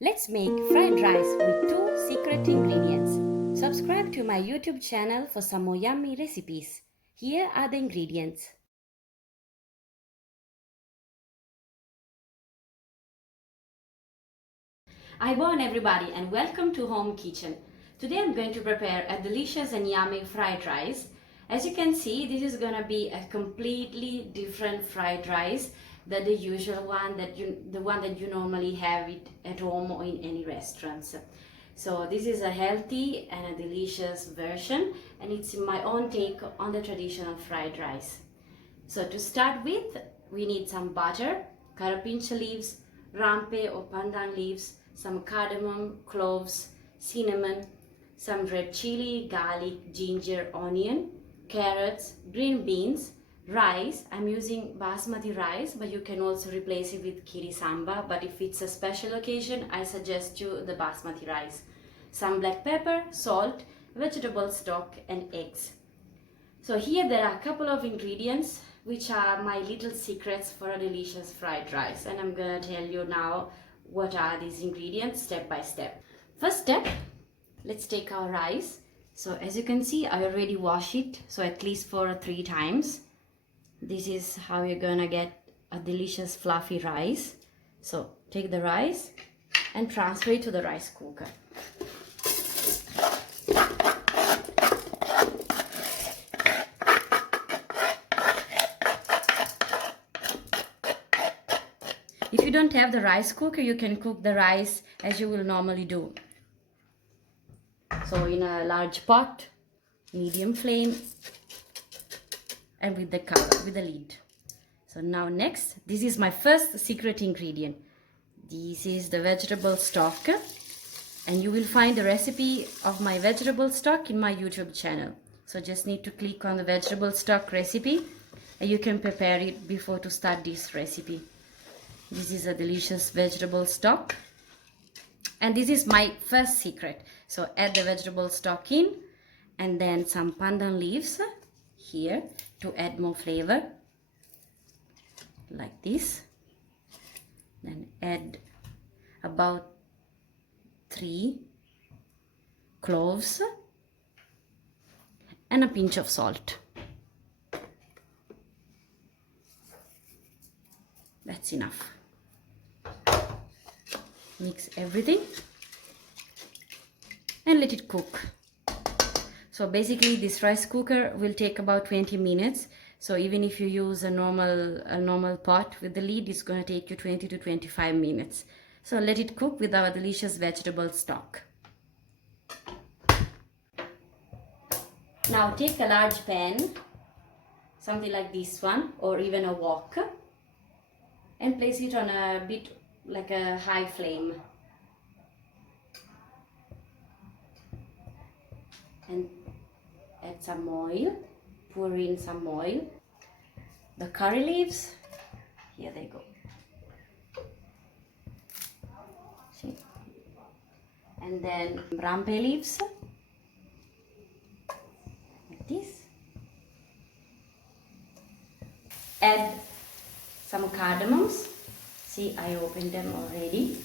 Let's make fried rice with 2 secret ingredients. Subscribe to my YouTube channel for some more yummy recipes. Here are the ingredients. Hi everybody and welcome to Home Kitchen. Today I'm going to prepare a delicious and yummy fried rice. As you can see, this is going to be a completely different fried rice than the usual one the one that you normally have it at home or in any restaurants. So this is a healthy and a delicious version, and it's my own take on the traditional fried rice. So to start with, we need some butter, carapincha leaves, rampe or pandan leaves, some cardamom, cloves, cinnamon, some red chili, garlic, ginger, onion, carrots, green beans, rice. I'm using basmati rice, but you can also replace it with Keeri samba, but if it's a special occasion, I suggest you the basmati rice. Some black pepper, salt, vegetable stock and eggs. So here there are a couple of ingredients which are my little secrets for a delicious fried rice, and I'm gonna tell you now what are these ingredients step by step. First step, let's take our rice. So as you can see, I already washed it, so at least for 3 times. This is how you're gonna get a delicious fluffy rice. So take the rice and transfer it to the rice cooker. If you don't have the rice cooker, you can cook the rice as you will normally do. So in a large pot, medium flame, and with the cover, with the lid. So now next, this is my first secret ingredient. This is the vegetable stock, and you will find the recipe of my vegetable stock in my YouTube channel. So just need to click on the vegetable stock recipe, and you can prepare it before to start this recipe. This is a delicious vegetable stock, and this is my first secret. So add the vegetable stock in, and then some pandan leaves here to add more flavor, like this. Then add about 3 cloves and a pinch of salt. That's enough. Mix everything and let it cook. So basically this rice cooker will take about 20 minutes. So even if you use a normal pot with the lid, it's going to take you 20 to 25 minutes. So let it cook with our delicious vegetable stock. Now take a large pan, something like this one or even a wok, and place it on a bit like a high flame. And add some oil, pour in some oil. The curry leaves, here they go. See? And then rampe leaves, like this. Add some cardamoms. See, I opened them already.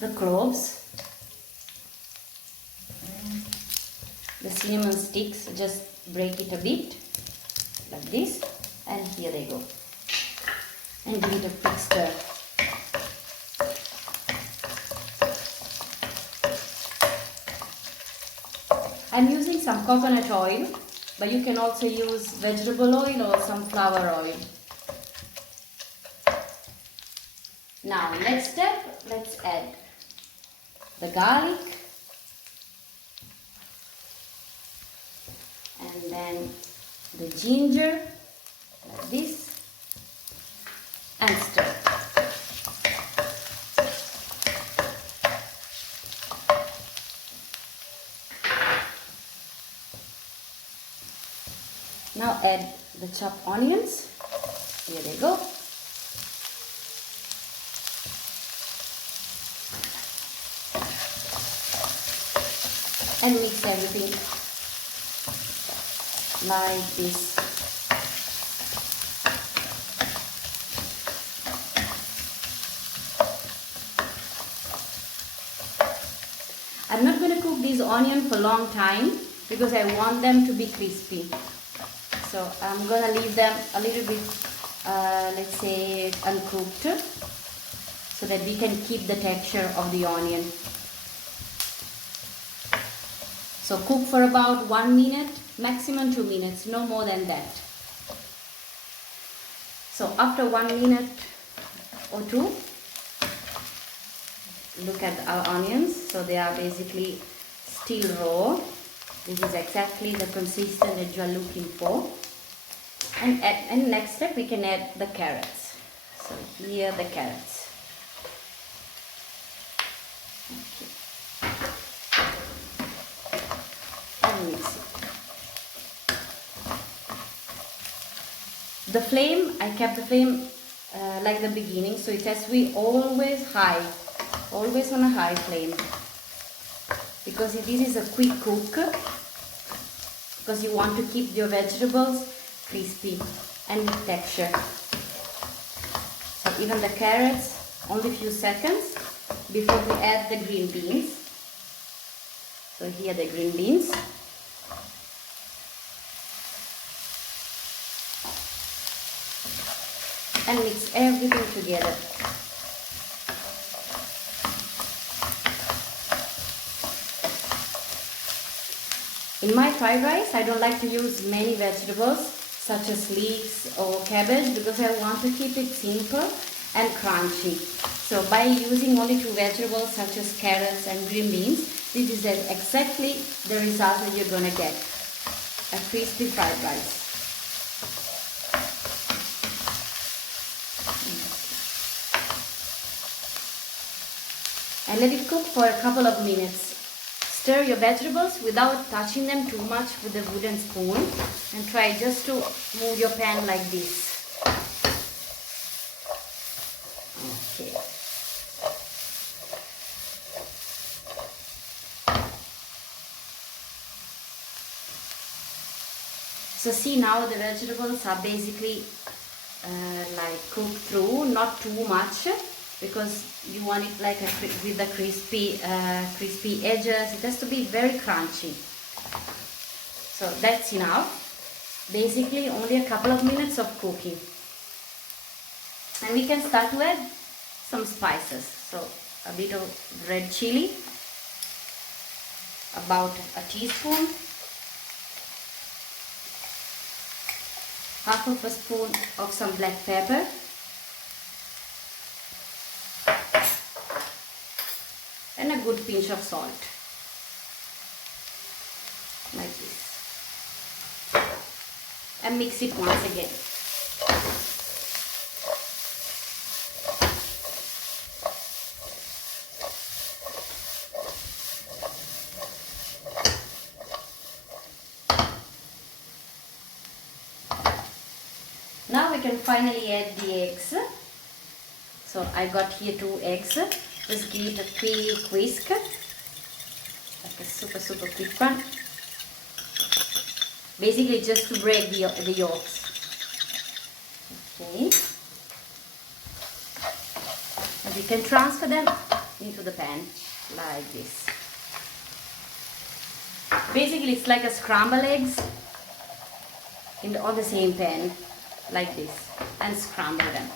The cloves, the cinnamon sticks, just break it a bit, like this, and here they go. And give it a quick stir. I'm using some coconut oil, but you can also use vegetable oil or sunflower oil. Now next step, let's add the garlic, and then the ginger, like this, and stir. Now add the chopped onions, here they go. And mix everything like this. I'm not going to cook these onions for a long time because I want them to be crispy. So I'm going to leave them a little bit, let's say, uncooked, so that we can keep the texture of the onion. So cook for about 1 minute, maximum 2 minutes, no more than that. So after 1 minute or two, look at our onions. So they are basically still raw. This is exactly the consistency that you are looking for. And next step, we can add the carrots. So here the carrots. Okay. And mix it. The flame, I kept the flame like the beginning, so it has to be always high, always on a high flame, because this is a quick cook, because you want to keep your vegetables crispy and with texture. So even the carrots, only a few seconds before we add the green beans. So here the green beans. And mix everything together. In my fried rice, I don't like to use many vegetables such as leeks or cabbage because I want to keep it simple and crunchy. So by using only 2 vegetables such as carrots and green beans, this is exactly the result that you're going to get. A crispy fried rice. And let it cook for a couple of minutes. Stir your vegetables without touching them too much with a wooden spoon, and try just to move your pan like this. Okay. So see, now the vegetables are basically like cooked through, not too much, because you want it like with the crispy edges. It has to be very crunchy. So that's enough. Basically only a couple of minutes of cooking. And we can start to add some spices. So a bit of red chilli, about a teaspoon, half of a spoon of some black pepper, and a good pinch of salt, like this, and mix it once again. Now we can finally add the eggs. So I got here 2 eggs. Just give it a quick whisk, like a super quick one. Basically just to break the yolks. Okay. And you can transfer them into the pan like this. Basically it's like a scrambled eggs on the same pan, like this, and scramble them.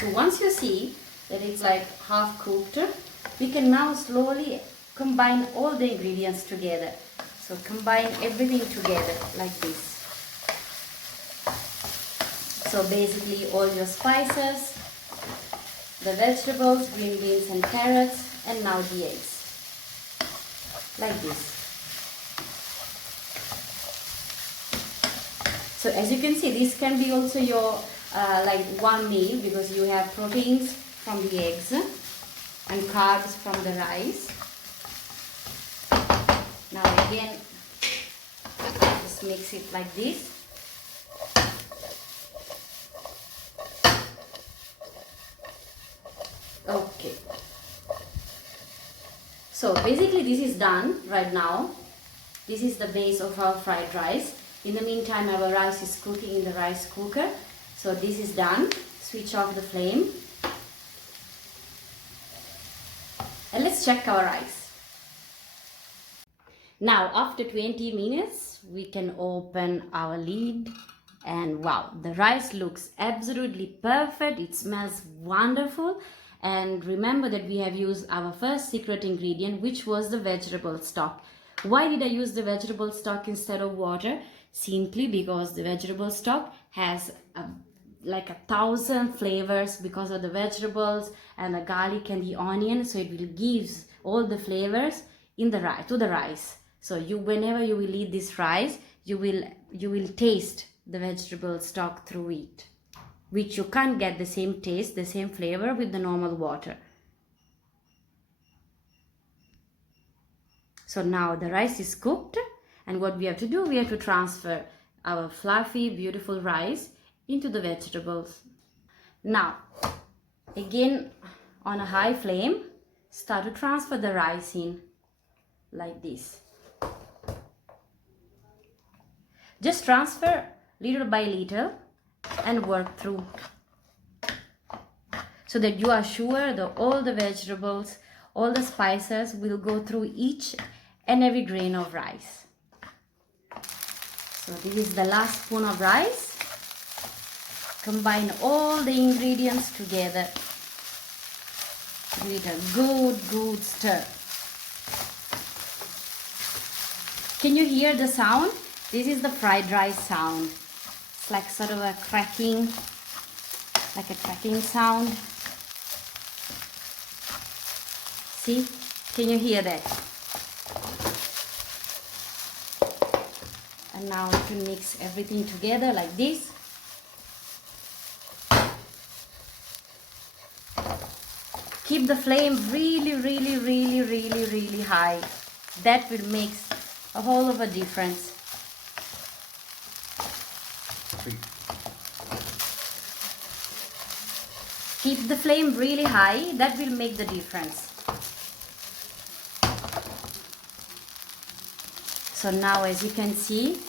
So once you see that it's like half cooked, we can now slowly combine all the ingredients together. So combine everything together like this. So basically all your spices, the vegetables, green beans and carrots, and now the eggs, like this. So as you can see, this can be also your like one meal, because you have proteins from the eggs and carbs from the rice. Now again, just mix it like this. Okay. So basically this is done right now. This is the base of our fried rice. In the meantime, our rice is cooking in the rice cooker. So this is done. Switch off the flame. And let's check our rice. Now, after 20 minutes, we can open our lid. And wow, the rice looks absolutely perfect. It smells wonderful. And remember that we have used our first secret ingredient, which was the vegetable stock. Why did I use the vegetable stock instead of water? Simply because the vegetable stock has like 1,000 flavors because of the vegetables and the garlic and the onion. So it will give all the flavors in the rice, to the rice. So whenever you will eat this rice, you will taste the vegetable stock through it, which you can't get the same taste, the same flavor with the normal water. So now the rice is cooked, and what we have to do, we have to transfer our fluffy, beautiful rice into the vegetables. Now, again on a high flame, start to transfer the rice in like this. Just transfer little by little and work through, so that you are sure that all the vegetables, all the spices will go through each and every grain of rice. So this is the last spoon of rice. Combine all the ingredients together. Give it a good stir. Can you hear the sound? This is the fried rice sound. It's like sort of a cracking, like a cracking sound. See? Can you hear that? And now you can mix everything together like this. Keep the flame really high. That will make a whole of a difference. Keep the flame really high, that will make the difference. So now, as you can see,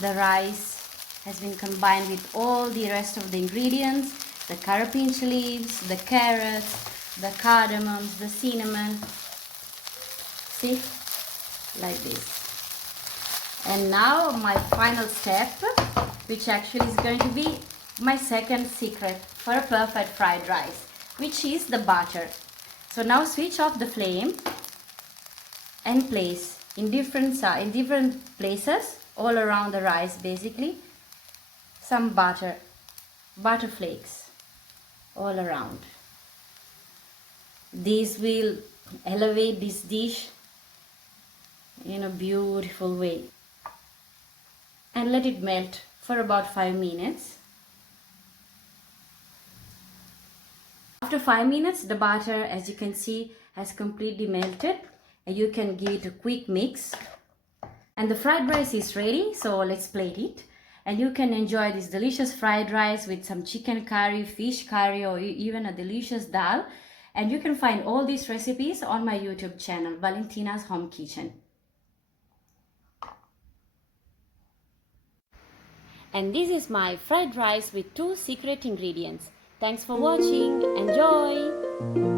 the rice has been combined with all the rest of the ingredients, the carapinch leaves, the carrots, the cardamoms, the cinnamon. See? Like this. And now my final step, which actually is going to be my second secret for a perfect fried rice, which is the butter. So now switch off the flame and place in different places all around the rice, basically, some butter flakes all around. This will elevate this dish in a beautiful way. And let it melt for about 5 minutes. After 5 minutes, the butter, as you can see, has completely melted, and you can give it a quick mix. And the fried rice is ready, so let's plate it. And you can enjoy this delicious fried rice with some chicken curry, fish curry, or even a delicious dal. And you can find all these recipes on my YouTube channel, Valentina's Home Kitchen. And this is my fried rice with 2 secret ingredients. Thanks for watching. Enjoy!